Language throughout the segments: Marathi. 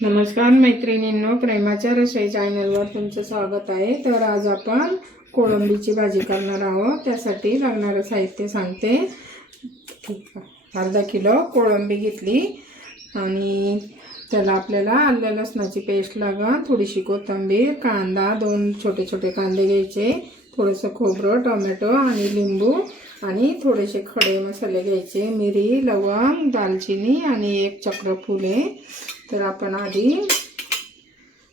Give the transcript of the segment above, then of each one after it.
नमस्कार मैत्रिणींनो, प्रेमाच्या रसोई चॅनलवर तुमचं स्वागत आहे। तर आज आपण कोळंबीची भाजी करणार आहोत। त्यासाठी लागणारं साहित्य सांगते। अर्धा किलो कोळंबी घेतली आणि त्याला आपल्याला आलं लसणाची पेस्ट लागेल, थोडीशी कोथिंबीर, कांदा, 2 छोटे छोटे कांदे घ्यायचे, थोडंसं खोबरं, टोमॅटो आणि लिंबू आणि थोडेसे खडे मसाले घ्यायचे, मिरी, लवंग, दालचिनी आणि 1 चक्र फुले। तर आपण आधी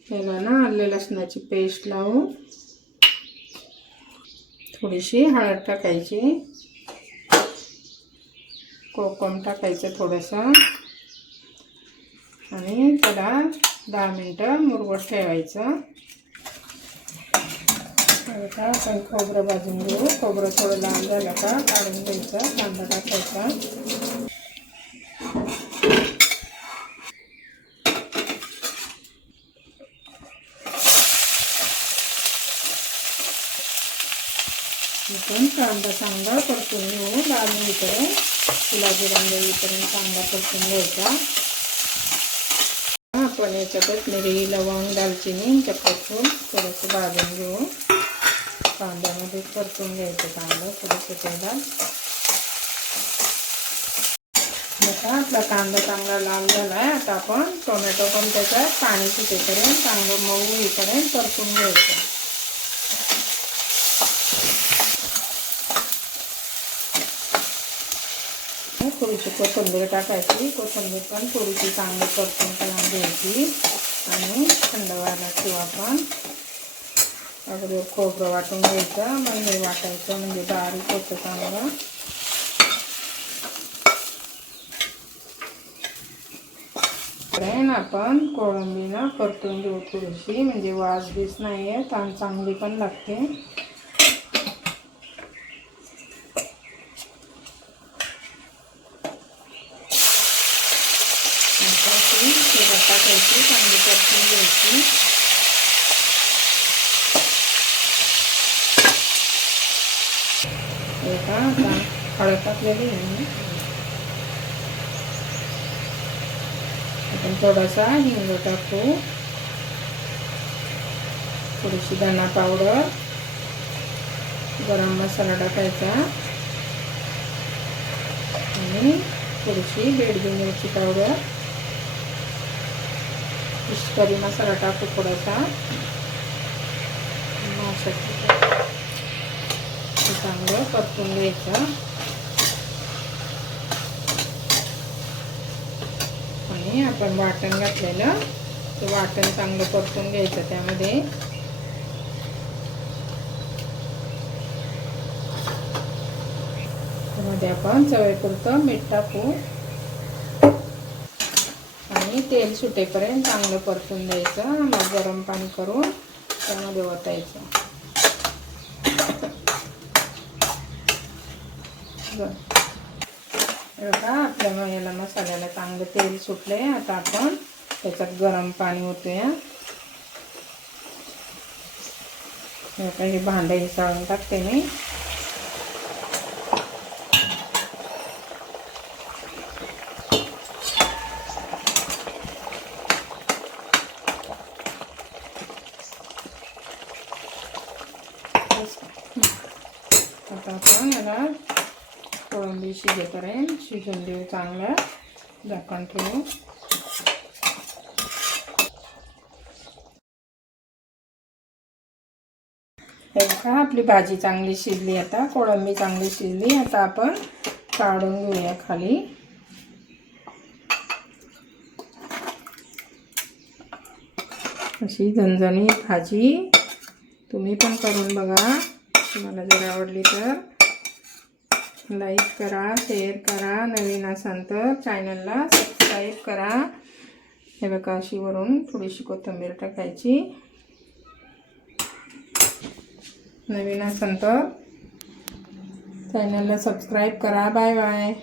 याला ना आलं लसणाची पेस्ट लावू, थोडीशी हळद टाकायची, कोकम टाकायचं थोडंसं आणि त्याला 10 मिनिटं मुरवत ठेवायचं। आता आपण खोबरं भाजून घेऊ। खोबरं थोडं लाल झालं का काढून घ्यायचं, कांदा टाकायचा, आपण कांदा चांगला परतून घेऊ, लाल होईपर्यंत, गुलाबी रंग येईपर्यंत चांगला परतून घ्यायचा। आपण याच्यातच मिरी, लवंग, दालचिनी, चक्रफूल थोडंसं भाजून घेऊ, कांद्यामध्ये परतून घ्यायचं चांगलं थोडंसं तेलात। आता आपला कांदा चांगला लाल झाला आहे। आता आपण टोमॅटो पण त्याच्यात पाणी सुटेपर्यंत चांगलं मऊ होईपर्यंत परतून घ्यायचं। थोडीशी कोथिंबीर टाकायची, कोथिंबीर पण थोडीशी चांगली परतून घ्यायची आणि थंड व्हायला ठेवू आपण। अगोदर खोबरं वाटून घ्यायचं, मग हे वाटायचं, म्हणजे बारीक होतं चांगलं। आपण कोळंबीला परतून घेऊ थोडीशी, म्हणजे वास बीस नाही येत आणि चांगली पण लागते। टाकायची, चांगली परतून घ्यायची। आता हळद टाकलेली आहे, आपण थोडासा हिंग टाकू, थोडीशी धना पावडर, गरम मसाला टाकायचा आणि थोडीशी बेडगी मिरची पावडर, करी मसाला टाकू थोडासा, चांगलं परतून घ्यायचं आणि आपण वाटण घातलेलं ते वाटण चांगलं परतून घ्यायचं। त्यामध्ये आपण चवीपुरतं मीठ टाकू आणि तेल सुटेपर्यंत चांगलं परतून द्यायचं। मग गरम पाणी करून त्यामध्ये ओतायचं। आपल्या याला मसाल्याला चांगलं तेल सुटले। आता आपण त्याच्यात गरम पाणी ओतूया। हे भांडे हिसाळून टाकते मी। आता आपण याला कोळंबी शिजेपर्यंत शिजून देऊ, चांगलं झाकण ठेवू। बघा आपली भाजी चांगली शिजली, आता कोळंबी चांगली शिजली। आता आपण काढून घेऊया खाली। अशी झणझणीत भाजी तुम्ही पण करून बघा। तुम्हाला जर आवडली तर लाईक करा, शेअर करा, नवीन असाल तर चॅनलला सबस्क्राईब करा। हे बघा, अशी वरून थोडीशी कोथिंबीर टाकायची। नवीन असाल तर चॅनलला सबस्क्राईब करा। Bye bye.